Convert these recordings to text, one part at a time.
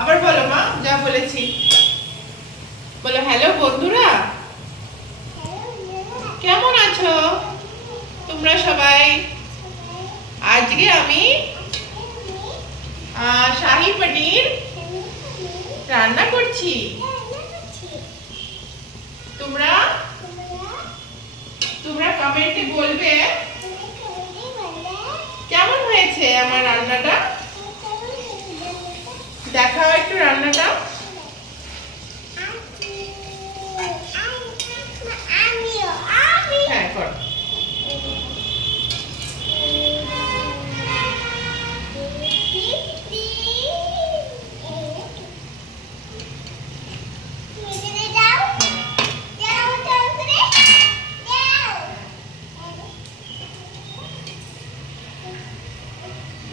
আবার বলো মা, যা বলেছি বলো। হ্যালো বন্ধুরা, কেমন আছো তোমরা সবাই? আজকে আমি শাহী পনির রান্না করছি। তোমরা তোমরা কমেন্টে বলবে কেমন হয়েছে আমার রান্নাটা। দেখাও একটু রান্নাটা। হ্যাঁ করো।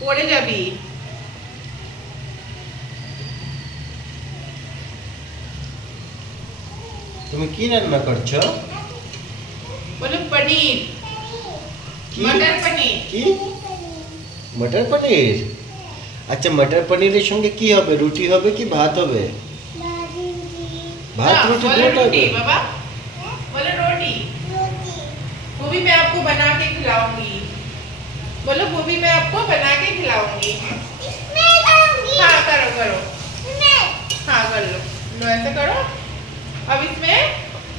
পড়ে যাবি। তুমি কি রান্না করছো? বলো পনির, কি? মটর পনির। কি মটর পনির? আচ্ছা, মটর পনিরের সঙ্গে কি হবে? রুটি হবে কি ভাত হবে? भात रोटी बोलो दो रोटी टाइप बाबा, बोलो रोटी। वो भी मैं आपको बना के खिलाऊंगी। बोलो वो भी मैं आपको बना के खिलाऊंगी। हाँ करो करो, हाँ कर लो ऐसे करो। अब इसमें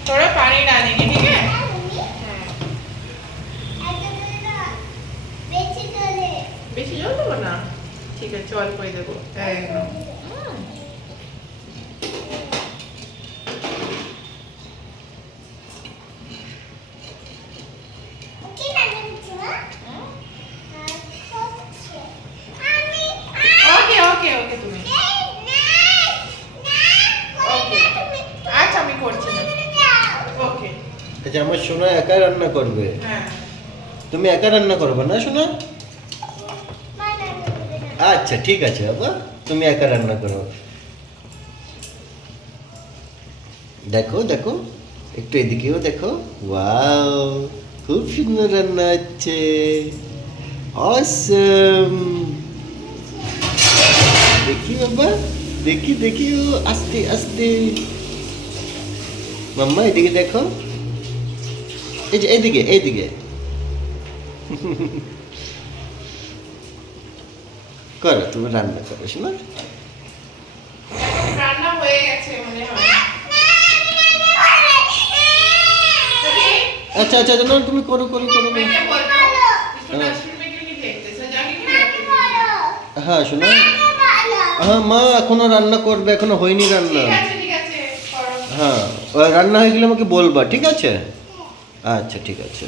थोड़ा पानी डालेंगे, ठीक है? বেশি জল দেবো না, ঠিক আছে অল্পই দেবো একদম। ওকে ওকে ওকে তুমি ওকে, আচ্ছা আমি করছি না। ওকে। আচ্ছা, আমার সোনা একা রান্না করবে? হ্যাঁ তুমি একা রান্না করবে না সোনা? আচ্ছা ঠিক আছে বাবা, তুমি একা রান্না করো। দেখো দেখো, একটু এদিকেও দেখো। ওয়াও, খুব সুন্দর রান্না হচ্ছে। অসম। দেখি বাবা, দেখি দেখি, ও আস্তে আস্তে। মাম্মা এদিকে দেখো, এই যে এইদিকে এইদিকে। করো, তুমি রান্না করো শোনা। রান্না হয়ে গেছে মনে হয়। আচ্ছা আচ্ছা, না তুমি করো করো করো। मैं क्या बोलता हूँ, इसको डस्टबिन में क्यों नहीं फेंकते, सजा के क्यों रखते हो? হ্যাঁ শোনা। হ্যাঁ মা এখনো রান্না করবে, এখনো হয়নি রান্না। ঠিক আছে করো। হ্যাঁ, রান্না হয়ে গেলে আমাকে বলবা, ঠিক আছে? আচ্ছা ঠিক আছে।